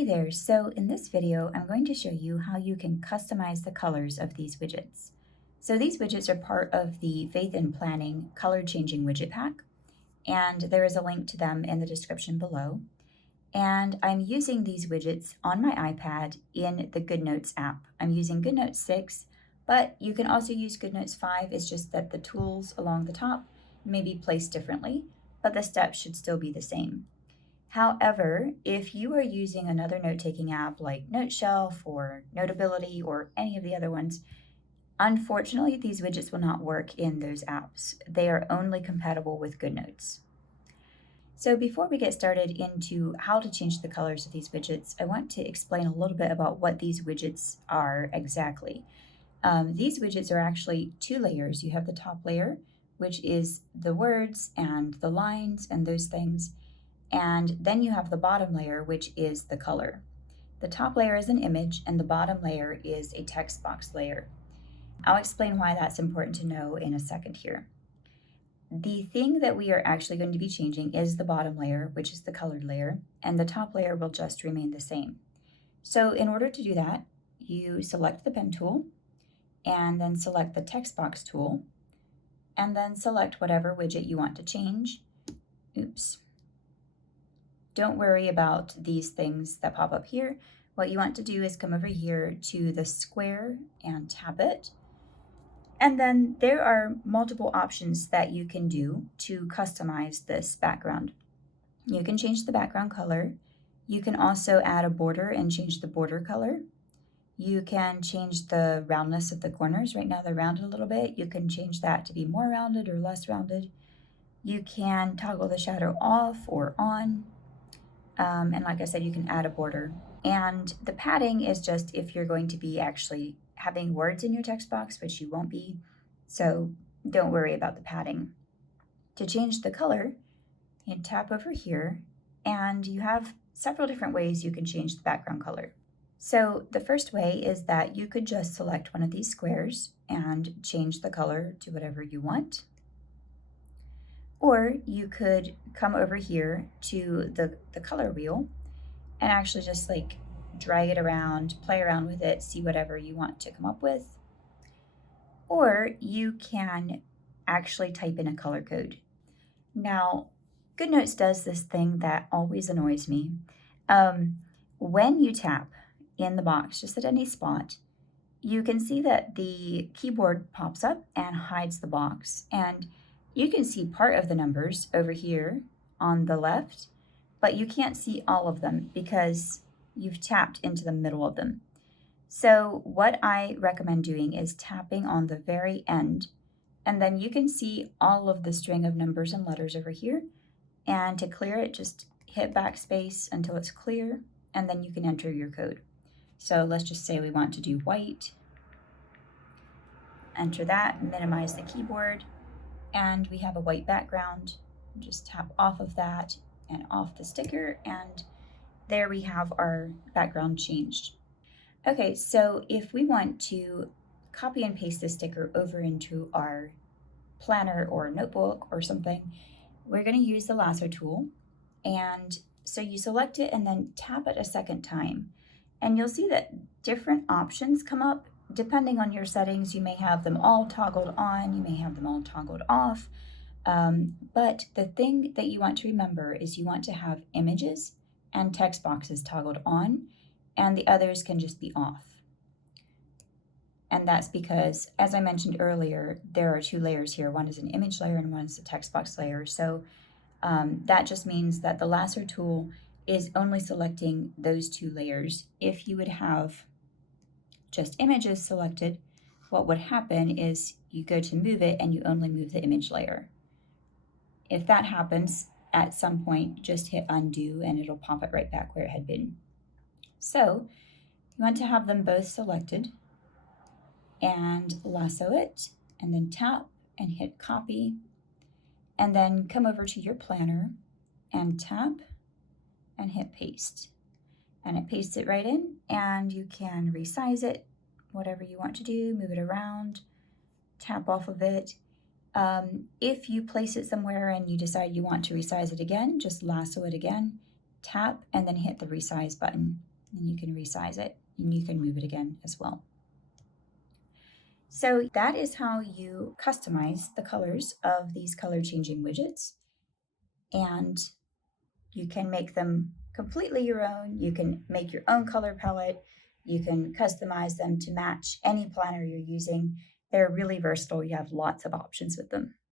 Hey there, so in this video, I'm going to show you how you can customize the colors of these widgets. So these widgets are part of the Faith in Planning Color Changing Widget Pack, and there is a link to them in the description below. And I'm using these widgets on my iPad in the Goodnotes app. I'm using Goodnotes 6, but you can also use Goodnotes 5. It's just that the tools along the top may be placed differently, but the steps should still be the same. However, if you are using another note-taking app like NoteShelf or Notability or any of the other ones, unfortunately, these widgets will not work in those apps. They are only compatible with Goodnotes. So before we get started into how to change the colors of these widgets, I want to explain a little bit about what these widgets are exactly. These widgets are actually two layers. You have the top layer, which is the words and the lines and those things. And then you have the bottom layer, which is the color. The top layer is an image, and the bottom layer is a text box layer. I'll explain why that's important to know in a second here. The thing that we are actually going to be changing is the bottom layer, which is the colored layer, and the top layer will just remain the same. So in order to do that, you select the pen tool, and then select the text box tool, and then select whatever widget you want to change. Oops. Don't worry about these things that pop up here. What you want to do is come over here to the square and tap it. And then there are multiple options that you can do to customize this background. You can change the background color. You can also add a border and change the border color. You can change the roundness of the corners. Right now they're rounded a little bit. You can change that to be more rounded or less rounded. You can toggle the shadow off or on. And like I said, you can add a border. And the padding is just if you're going to be actually having words in your text box, which you won't be, so don't worry about the padding. To change the color, you tap over here, and you have several different ways you can change the background color. So the first way is that you could just select one of these squares and change the color to whatever you want. Or you could come over here to the color wheel and actually just like drag it around, play around with it, see whatever you want to come up with. Or you can actually type in a color code. Now, Goodnotes does this thing that always annoys me. When you tap in the box, just at any spot, you can see that the keyboard pops up and hides the box. And you can see part of the numbers over here on the left, but you can't see all of them because you've tapped into the middle of them. So what I recommend doing is tapping on the very end, and then you can see all of the string of numbers and letters over here. And to clear it, just hit backspace until it's clear, and then you can enter your code. So let's just say we want to do white. Enter that, minimize the keyboard, and we have a white background. Just tap off of that and off the sticker, and there we have our background changed. Okay, so if we want to copy and paste this sticker over into our planner or notebook or something, we're going to use the lasso tool. And so you select it and then tap it a second time, and you'll see that different options come up. Depending on your settings, you may have them all toggled on, you may have them all toggled off. But the thing that you want to remember is you want to have images and text boxes toggled on, and the others can just be off. And that's because, as I mentioned earlier, there are two layers here. One is an image layer and one is a text box layer. So that just means that the lasso tool is only selecting those two layers. If you would have just images selected, what would happen is you go to move it and you only move the image layer. If that happens at some point, just hit undo and it'll pop it right back where it had been. So you want to have them both selected and lasso it, and then tap and hit copy, and then come over to your planner and tap and hit paste. And it pastes it right in, and you can resize it, whatever you want to do, move it around, tap off of it. If you place it somewhere and you decide you want to resize it again, just lasso it again, tap, and then hit the resize button. and you can resize it, and you can move it again as well. So that is how you customize the colors of these color changing widgets, and you can make them completely your own. You can make your own color palette. You can customize them to match any planner you're using. They're really versatile. You have lots of options with them.